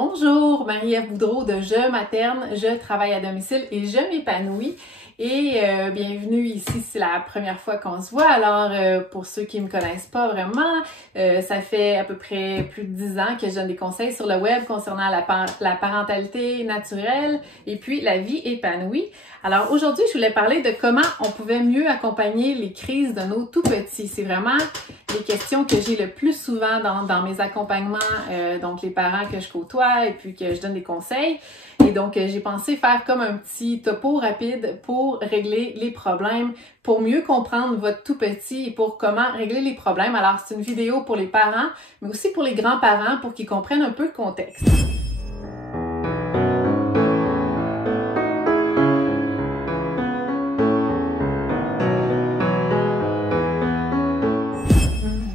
Bonjour, Marie-Ève Boudreau de Je materne, je travaille à domicile et je m'épanouis. Et bienvenue ici, c'est la première fois qu'on se voit. Alors, pour ceux qui me connaissent pas vraiment, ça fait à peu près plus de 10 ans que je donne des conseils sur le web concernant la parentalité naturelle et puis la vie épanouie. Alors aujourd'hui, je voulais parler de comment on pouvait mieux accompagner les crises de nos tout-petits. C'est vraiment les questions que j'ai le plus souvent dans mes accompagnements, donc les parents que je côtoie et puis que je donne des conseils. Et donc, j'ai pensé faire comme un petit topo rapide pour régler les problèmes, pour mieux comprendre votre tout-petit et pour comment régler les problèmes. Alors, c'est une vidéo pour les parents, mais aussi pour les grands-parents pour qu'ils comprennent un peu le contexte.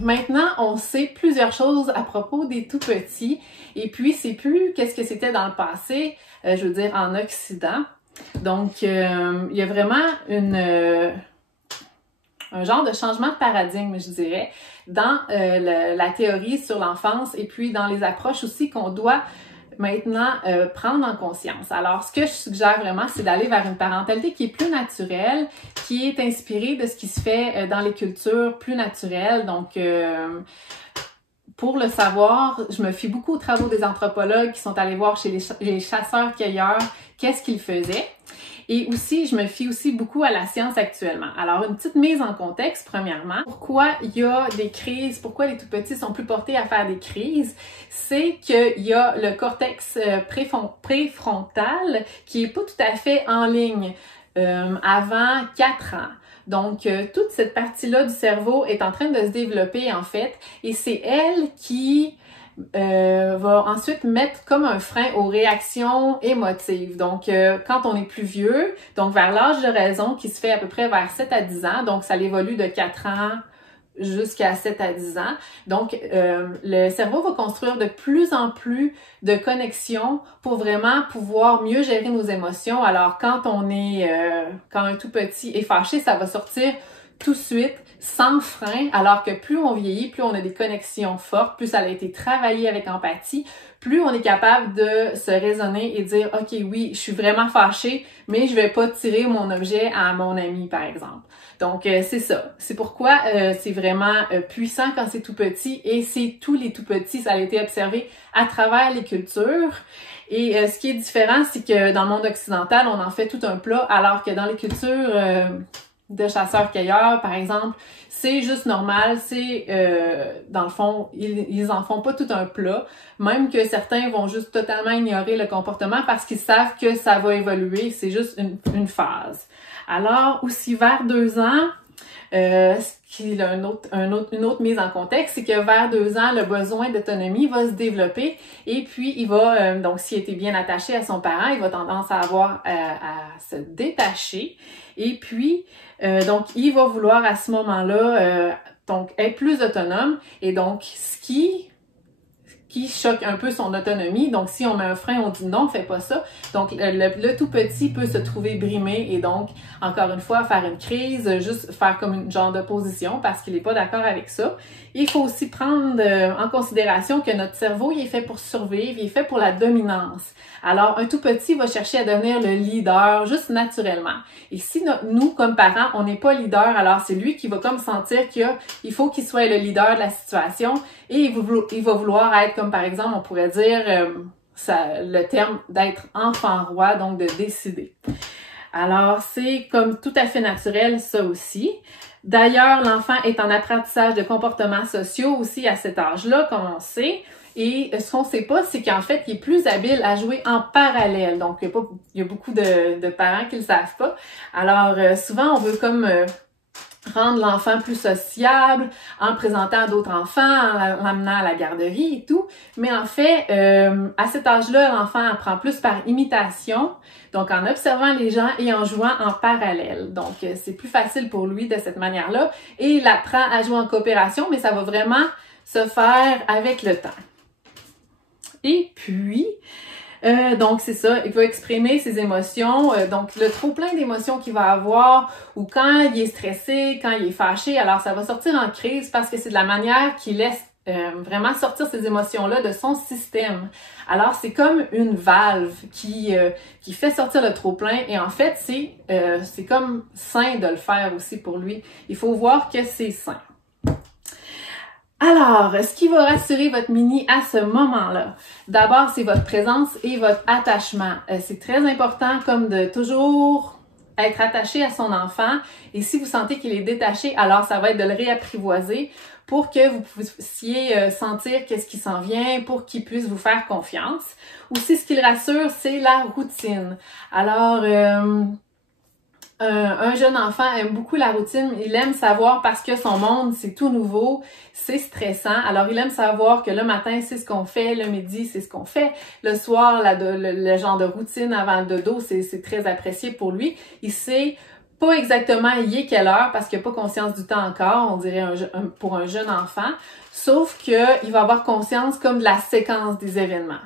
Maintenant, on sait plusieurs choses à propos des tout-petits et puis c'est plus qu'est-ce que c'était dans le passé, je veux dire en Occident. Donc, il y a vraiment un genre de changement de paradigme, je dirais, dans la théorie sur l'enfance et puis dans les approches aussi qu'on doit maintenant prendre en conscience. Alors, ce que je suggère vraiment, c'est d'aller vers une parentalité qui est plus naturelle, qui est inspirée de ce qui se fait dans les cultures plus naturelles. Donc, pour le savoir, je me fie beaucoup aux travaux des anthropologues qui sont allés voir chez les chasseurs-cueilleurs qu'est-ce qu'ils faisaient. Et aussi, je me fie aussi beaucoup à la science actuellement. Alors, une petite mise en contexte, premièrement. Pourquoi il y a des crises? Pourquoi les tout-petits sont plus portés à faire des crises? C'est qu'il y a le cortex préfrontal qui est pas tout à fait en ligne avant 4 ans. Donc, toute cette partie-là du cerveau est en train de se développer, en fait, et c'est elle qui va ensuite mettre comme un frein aux réactions émotives. Donc, quand on est plus vieux, donc vers l'âge de raison qui se fait à peu près vers 7 à 10 ans, donc ça évolue de 4 ans jusqu'à 7 à 10 ans. Donc, le cerveau va construire de plus en plus de connexions pour vraiment pouvoir mieux gérer nos émotions. Alors, quand un tout petit est fâché, ça va sortir tout de suite, sans frein, alors que plus on vieillit, plus on a des connexions fortes, plus ça a été travaillé avec empathie, plus on est capable de se raisonner et dire « Ok, oui, je suis vraiment fâchée, mais je vais pas tirer mon objet à mon ami, par exemple. » Donc, c'est ça. C'est pourquoi c'est vraiment puissant quand c'est tout petit et c'est tous les tout petits, ça a été observé à travers les cultures. Et ce qui est différent, c'est que dans le monde occidental, on en fait tout un plat, alors que dans les cultures de chasseurs-cueilleurs, par exemple, c'est juste normal, c'est, dans le fond, ils en font pas tout un plat, même que certains vont juste totalement ignorer le comportement parce qu'ils savent que ça va évoluer, c'est juste une phase. Alors, aussi vers 2 ans, ce qui est une autre mise en contexte, c'est que vers 2 ans, le besoin d'autonomie va se développer et puis il va, donc s'il était bien attaché à son parent, il va tendance à à se détacher et puis, donc il va vouloir à ce moment-là, donc être plus autonome et donc ce qui choque un peu son autonomie. Donc, si on met un frein, on dit non, fais pas ça. Donc, le tout petit peut se trouver brimé et donc, encore une fois, faire une crise, juste faire comme une genre d'opposition parce qu'il n'est pas d'accord avec ça. Il faut aussi prendre en considération que notre cerveau, il est fait pour survivre, il est fait pour la dominance. Alors, un tout petit va chercher à devenir le leader juste naturellement. Et si nous, comme parents, on n'est pas leader, alors c'est lui qui va comme sentir qu'il faut qu'il soit le leader de la situation et il va vouloir être comme par exemple, on pourrait dire le terme d'être enfant roi, donc de décider. Alors, c'est comme tout à fait naturel, ça aussi. D'ailleurs, l'enfant est en apprentissage de comportements sociaux aussi à cet âge-là, comme on sait. Et ce qu'on sait pas, c'est qu'en fait, il est plus habile à jouer en parallèle. Donc, il y a beaucoup de parents qui le savent pas. Alors, souvent, on veut comme rendre l'enfant plus sociable en le présentant à d'autres enfants, en l'amenant à la garderie et tout. Mais en fait, à cet âge-là, l'enfant apprend plus par imitation, donc en observant les gens et en jouant en parallèle. Donc, c'est plus facile pour lui de cette manière-là. Et il apprend à jouer en coopération, mais ça va vraiment se faire avec le temps. Et puis, donc c'est ça, il va exprimer ses émotions, donc le trop plein d'émotions qu'il va avoir ou quand il est stressé, quand il est fâché, alors ça va sortir en crise parce que c'est de la manière qu'il laisse vraiment sortir ces émotions-là de son système. Alors, c'est comme une valve qui fait sortir le trop-plein et en fait, c'est comme sain de le faire aussi pour lui. Il faut voir que c'est sain. Alors, ce qui va rassurer votre mini à ce moment-là, d'abord, c'est votre présence et votre attachement. C'est très important comme de toujours être attaché à son enfant et si vous sentez qu'il est détaché, alors ça va être de le réapprivoiser pour que vous puissiez sentir qu'est-ce qui s'en vient, pour qu'il puisse vous faire confiance. Aussi, ce qui le rassure, c'est la routine. Alors, un jeune enfant aime beaucoup la routine, il aime savoir parce que son monde, c'est tout nouveau, c'est stressant. Alors, il aime savoir que le matin, c'est ce qu'on fait, le midi, c'est ce qu'on fait. Le soir, le genre de routine avant le dodo, c'est très apprécié pour lui. Il sait pas exactement il est quelle heure parce qu'il n'a pas conscience du temps encore, on dirait pour un jeune enfant, sauf qu'il va avoir conscience comme de la séquence des événements.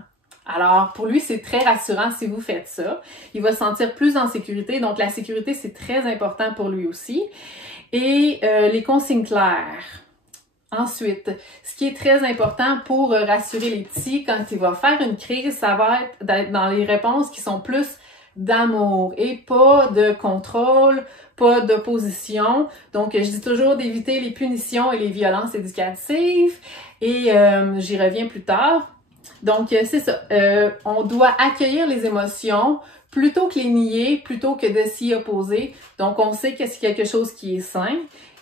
Alors, pour lui, c'est très rassurant si vous faites ça. Il va se sentir plus en sécurité. Donc, la sécurité, c'est très important pour lui aussi. Et les consignes claires. Ensuite, ce qui est très important pour rassurer les petits, quand il va faire une crise, ça va être d'être dans les réponses qui sont plus d'amour et pas de contrôle, pas d'opposition. Donc, je dis toujours d'éviter les punitions et les violences éducatives. Et j'y reviens plus tard. Donc, c'est ça. On doit accueillir les émotions plutôt que les nier, plutôt que de s'y opposer. Donc, on sait que c'est quelque chose qui est sain.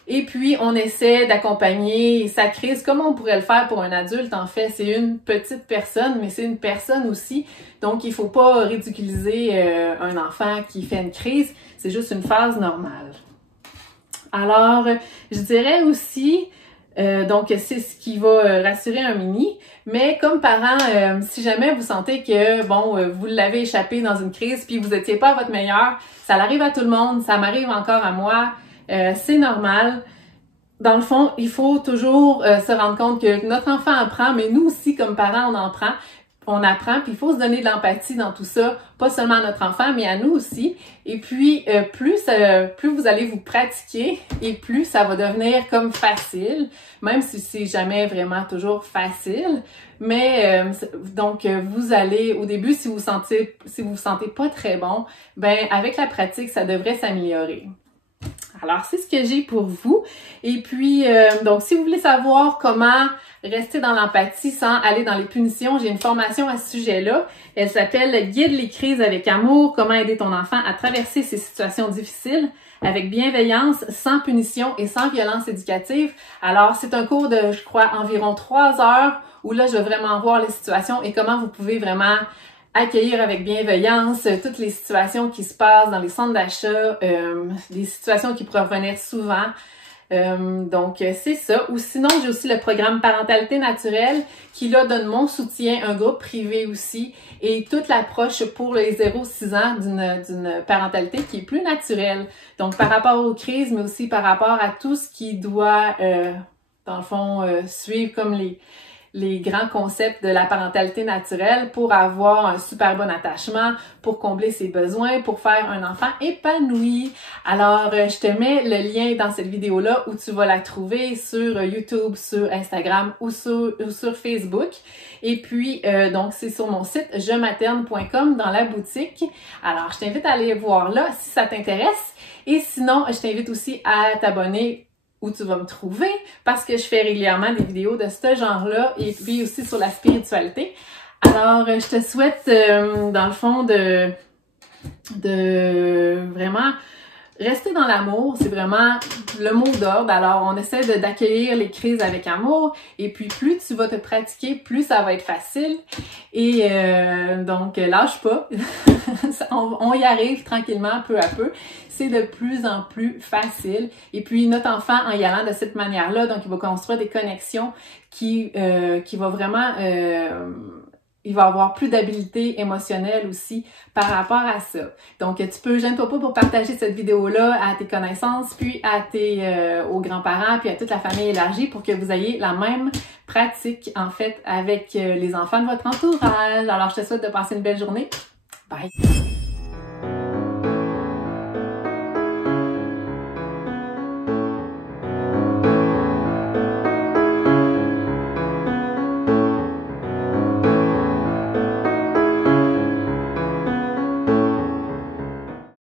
Et puis, on essaie d'accompagner sa crise comme on pourrait le faire pour un adulte. En fait, c'est une petite personne, mais c'est une personne aussi. Donc, il faut pas ridiculiser un enfant qui fait une crise. C'est juste une phase normale. Alors, je dirais aussi... donc, c'est ce qui va rassurer un mini. Mais comme parent, si jamais vous sentez que, vous l'avez échappé dans une crise puis vous étiez pas à votre meilleur, ça arrive à tout le monde, ça m'arrive encore à moi, c'est normal. Dans le fond, il faut toujours se rendre compte que notre enfant apprend, mais nous aussi, comme parents, on apprend, puis il faut se donner de l'empathie dans tout ça, pas seulement à notre enfant, mais à nous aussi. Et puis, plus vous allez vous pratiquer, et plus ça va devenir comme facile, même si c'est jamais vraiment toujours facile. Mais donc, vous allez, au début, si vous vous sentez pas très bon, avec la pratique, ça devrait s'améliorer. Alors, c'est ce que j'ai pour vous. Et puis, donc, si vous voulez savoir comment rester dans l'empathie sans aller dans les punitions, j'ai une formation à ce sujet-là. Elle s'appelle « Guide les crises avec amour, comment aider ton enfant à traverser ces situations difficiles avec bienveillance, sans punition et sans violence éducative ». Alors, c'est un cours de, je crois, environ 3 heures où là, je vais vraiment voir les situations et comment vous pouvez vraiment accueillir avec bienveillance toutes les situations qui se passent dans les centres d'achat, des situations qui pourraient revenir souvent. Donc, c'est ça. Ou sinon, j'ai aussi le programme Parentalité naturelle qui, là, donne mon soutien, un groupe privé aussi, et toute l'approche pour les 0-6 ans d'une parentalité qui est plus naturelle. Donc, par rapport aux crises, mais aussi par rapport à tout ce qui doit, dans le fond, suivre comme les grands concepts de la parentalité naturelle pour avoir un super bon attachement, pour combler ses besoins, pour faire un enfant épanoui. Alors, je te mets le lien dans cette vidéo-là où tu vas la trouver sur YouTube, sur Instagram ou sur Facebook. Et puis, donc, c'est sur mon site jematerne.com dans la boutique. Alors, je t'invite à aller voir là si ça t'intéresse. Et sinon, je t'invite aussi à t'abonner où tu vas me trouver parce que je fais régulièrement des vidéos de ce genre-là et puis aussi sur la spiritualité. Alors, je te souhaite, dans le fond, de vraiment rester dans l'amour. C'est vraiment le mot d'ordre. Alors, on essaie d'accueillir les crises avec amour et puis plus tu vas te pratiquer, plus ça va être facile. Et donc, lâche pas. On y arrive tranquillement, peu à peu. C'est de plus en plus facile. Et puis, notre enfant, en y allant de cette manière-là, donc il va construire des connexions qui va vraiment... il va avoir plus d'habileté émotionnelle aussi par rapport à ça. Donc, tu peux, gêne-toi pas pour partager cette vidéo-là à tes connaissances, puis aux grands-parents, puis à toute la famille élargie pour que vous ayez la même pratique, en fait, avec les enfants de votre entourage. Alors, je te souhaite de passer une belle journée. Bye!